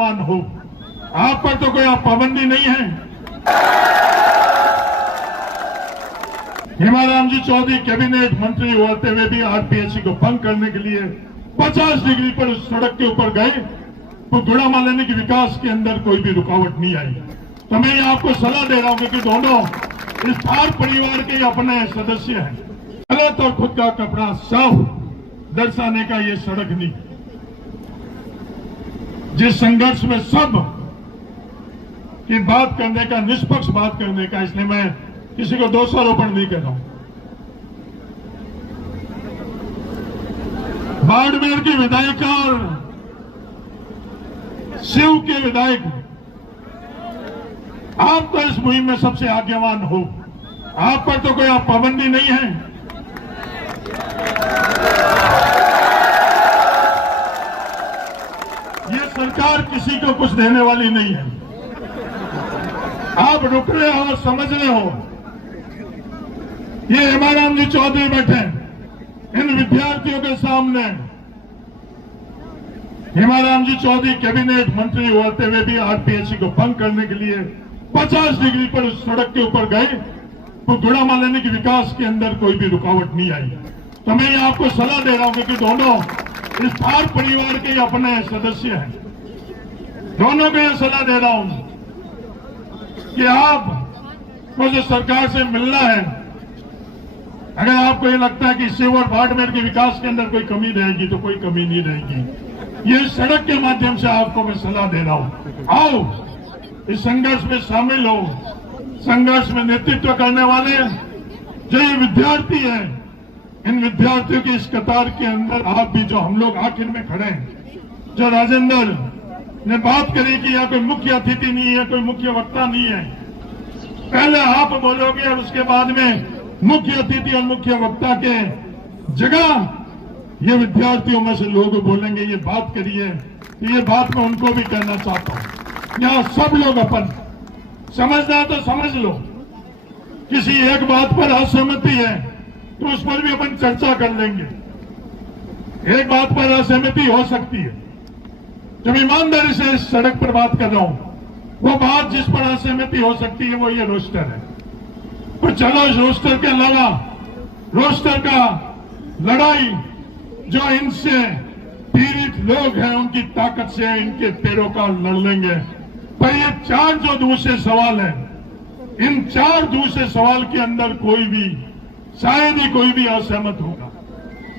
आज्ञावान हो। आप पर तो कोई पाबंदी नहीं है। हेमाराम जी चौधरी कैबिनेट मंत्री होते हुए भी आरपीएससी को भंग करने के लिए 50 डिग्री पर उस सड़क के ऊपर गए तो गुड़ामा लेने के विकास के अंदर कोई भी रुकावट नहीं आई। तो मैं ये आपको सलाह दे रहा हूं कि दोनों इस थार परिवार के अपने सदस्य हैं। गलत और खुद का कपड़ा साफ दर्शाने का ये सड़क नहीं। जिस संघर्ष में सब की बात करने का, निष्पक्ष बात करने का, इसलिए मैं किसी को दोषारोपण नहीं कर रहा हूं। बाड़मेर की विधायिका और शिव के विधायक, आप तो इस मुहिम में सबसे आज्ञावान हो। आप पर तो कोई पाबंदी नहीं है। ये सरकार किसी को कुछ देने वाली नहीं है। आप रुक रहे हो, समझ रहे हो। ये हेमाराम जी चौधरी बैठे इन विद्यार्थियों के सामने। हेमाराम जी चौधरी कैबिनेट मंत्री होते हुए भी आरपीएससी को भंग करने के लिए 50 डिग्री पर उस सड़क के ऊपर गए तो गुड़ामा लेने के विकास के अंदर कोई भी रुकावट नहीं आई। तो मैं ये आपको सलाह दे रहा हूं कि दोनों इस थार परिवार के अपने सदस्य हैं। दोनों को यह सलाह दे रहा हूं कि आपको जो सरकार से मिलना है, अगर आपको ये लगता है कि शिव और बाड़मेर के विकास के अंदर कोई कमी रहेगी तो कोई कमी नहीं रहेगी। ये सड़क के माध्यम से आपको मैं सलाह दे रहा हूं। आओ इस संघर्ष में शामिल हो। संघर्ष में नेतृत्व करने वाले जो ये विद्यार्थी हैं, इन विद्यार्थियों की इस कतार के अंदर आप भी, जो हम लोग आखिर में खड़े हैं। जो राजेंद्र ने बात करी कि यहाँ कोई मुख्य अतिथि नहीं है, कोई मुख्य वक्ता नहीं है, पहले आप बोलोगे और उसके बाद में मुख्य अतिथि और मुख्य वक्ता के जगह ये विद्यार्थियों में से लोग बोलेंगे। ये बात करिए, ये बात मैं उनको भी कहना चाहता हूं। यहाँ सब लोग अपन समझना है तो समझ लो। किसी एक बात पर असहमति है तो उस पर भी अपन चर्चा कर लेंगे। एक बात पर असहमति हो सकती है। जब ईमानदारी से इस सड़क पर बात कर रहा हूं, वो बात जिस पर असहमति हो सकती है वो ये रोस्टर है। तो चलो इस रोस्टर के अलावा रोस्टर का लड़ाई जो इनसे पीड़ित लोग हैं उनकी ताकत से, इनके पैरों का लड़ लेंगे। पर ये 4 जो दूसरे सवाल हैं, इन 4 दूसरे सवाल के अंदर कोई भी, शायद ही कोई भी असहमत होगा।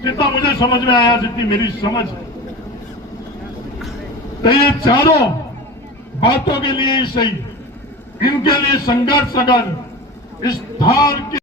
जितना मुझे समझ में आया, जितनी मेरी समझ है, तो ये चारों बातों के लिए ही सही, इनके लिए संघर्ष अगर इस धार के